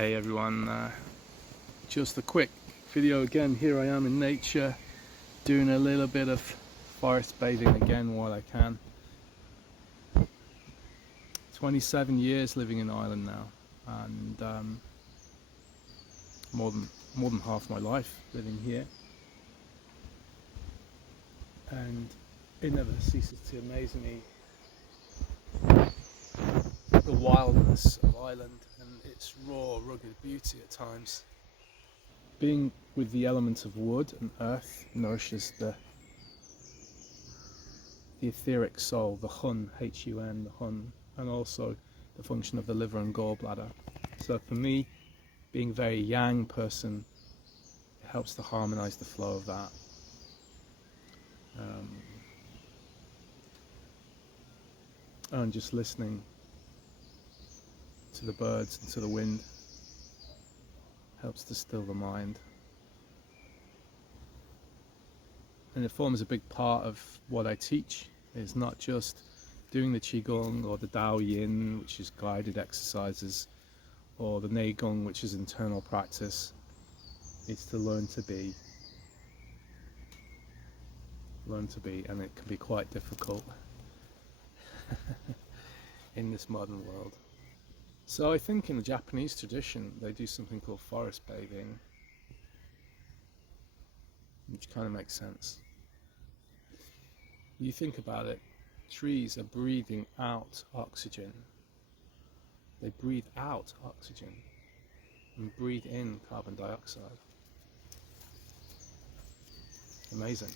Hey everyone, just a quick video again. Here I am in nature doing a little bit of forest bathing again while I can. 27 years living in Ireland now, and more than half my life living here, and it never ceases to amaze me, the wildness of Ireland and its raw, rugged beauty at times. Being with the element of wood and earth nourishes the etheric soul, the hun, H-U-N, the hun, and also the function of the liver and gallbladder. So for me, being a very yang person, it helps to harmonize the flow of that. And just listening to the birds and to the wind helps to still the mind. And it forms a big part of what I teach. It's not just doing the Qigong or the Tao Yin, which is guided exercises, or the Neigong, which is internal practice. It's to learn to be, and it can be quite difficult in this modern world. So I think in the Japanese tradition they do something called forest bathing, which kind of makes sense. You think about it, trees are breathing out oxygen. They breathe out oxygen and breathe in carbon dioxide. Amazing.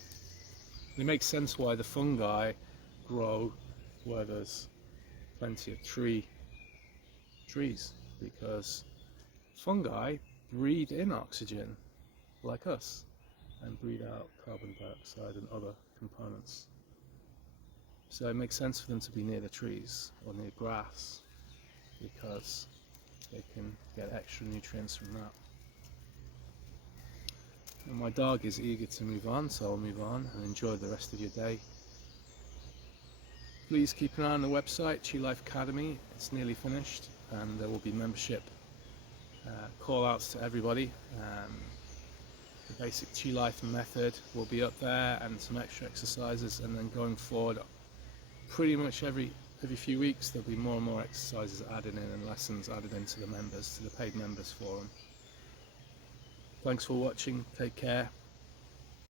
It makes sense why the fungi grow where there's plenty of trees, because fungi breathe in oxygen like us and breathe out carbon dioxide and other components. So it makes sense for them to be near the trees or near grass, because they can get extra nutrients from that. And my dog is eager to move on, so I'll move on and enjoy the rest of your day. Please keep an eye on the website, Chi Life Academy. It's nearly finished, and there will be membership call outs to everybody. The basic Chi Life method will be up there, and some extra exercises, and then going forward, pretty much every few weeks there'll be more and more exercises added in and lessons added into the members, to the paid members forum. Thanks for watching, take care.